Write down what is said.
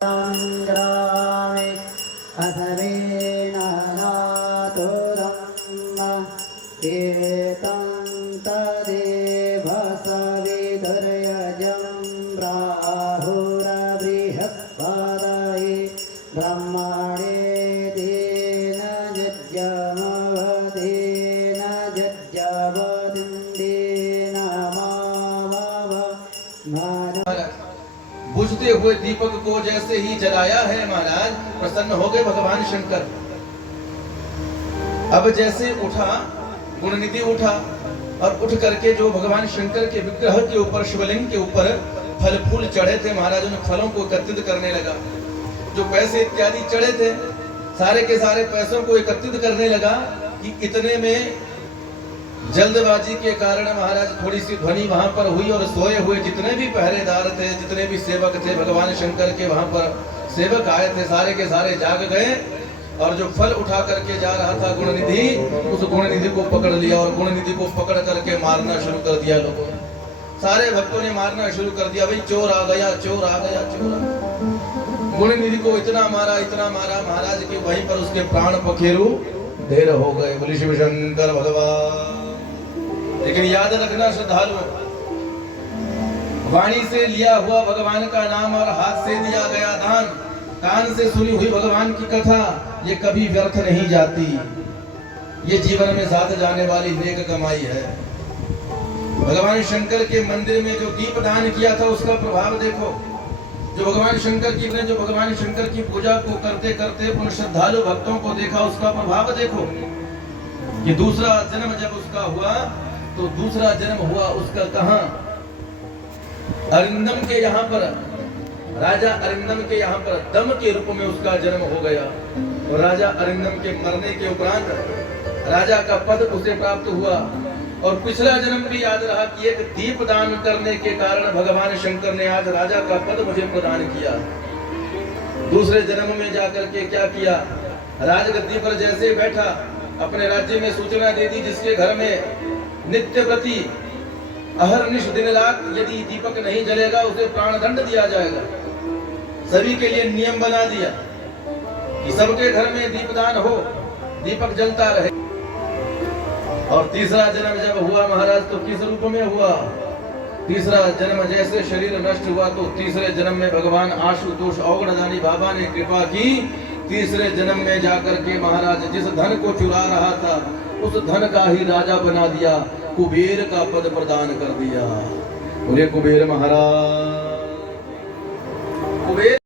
ग्रामे अथवेनानातुरं एतं तदेव सवितुर्यजं प्राहुरबृहस्पतये ब्रह्मणे तेन यज्ञमवतेन यज्ञवदिन्देन मामव बुझते हुए दीपक को जैसे ही जलाया है महाराज, प्रसन्न हो गए भगवान शंकर। अब जैसे उठा गुणनिधि उठा और उठ करके जो भगवान शंकर के विग्रह के ऊपर शिवलिंग के ऊपर फल फूल चढ़े थे महाराज, उन फलों को एकत्रित करने लगा। जो पैसे इत्यादि चढ़े थे सारे के सारे पैसों को एकत्रित करने लगा कि इतने में जल्दबाजी के कारण महाराज थोड़ी सी ध्वनि वहां पर हुई और सोए हुए जितने भी पहरेदार थे, जितने भी सेवक थे भगवान शंकर के, वहां पर सेवक आए थे, सारे के सारे जाग गए और जो फल उठा करके जा रहा था गुणनिधि, उस गुणनिधि को पकड़ लिया और गुणनिधि को पकड़ करके मारना शुरू कर दिया। लोगों ने, सारे भक्तों ने मारना शुरू कर दिया। भाई चोर आ गया, चोर आ गया, चोर आ गया। गुणनिधि को इतना मारा महाराज कि वहीं पर उसके प्राण पखेरु ढेर हो गए। बोले शिव शंकर भगवान। लेकिन याद रखना श्रद्धालु, वाणी से लिया हुआ भगवान का नाम और हाथ से दिया गया दान, कान से सुनी हुई भगवान की कथा, ये कभी व्यर्थ नहीं जाती। ये जीवन में साथ जाने वाली नेक कमाई है। भगवान शंकर के मंदिर में जो दीप दान किया था उसका प्रभाव देखो। जो भगवान शंकर की पूजा को करते करते उन श्रद्धालु भक्तों को देखा, उसका प्रभाव देखो कि दूसरा जन्म जब उसका हुआ तो दूसरा जन्म हुआ उसका कहां? अरिंदम के यहाँ पर, राजा अरिंदम के यहाँ पर दम के रूप में उसका जन्म हो गया। और राजा अरिंदम के मरने के उपरांत राजा का पद उसे प्राप्त हुआ। और पिछला जन्म भी याद रहा कि एक दीप दान करने के कारण भगवान शंकर ने आज राजा का पद मुझे प्रदान किया। दूसरे जन्म में जाकर के क्या किया? राजगद्दी पर जैसे बैठा, अपने राज्य में सूचना दे दी जिसके घर में नित्य प्रति अहरनिश दिन रात यदि दीपक नहीं जलेगा उसे प्राण दंड दिया जाएगा। सभी के लिए नियम बना दिया कि सबके घर में दीपदान हो, दीपक जलता रहे। और तीसरा जन्म जब हुआ महाराज तो किस रूप में हुआ? तीसरा जन्म जैसे शरीर नष्ट हुआ तो तीसरे जन्म में भगवान आशुतोष औगणदानी बाबा ने कृपा की। तीसरे जन्म में जाकर के महाराज जिस धन को चुरा रहा था उस धन का ही राजा बना दिया, कुबेर का पद प्रदान कर दिया। बोले कुबेर महाराज। कुबेर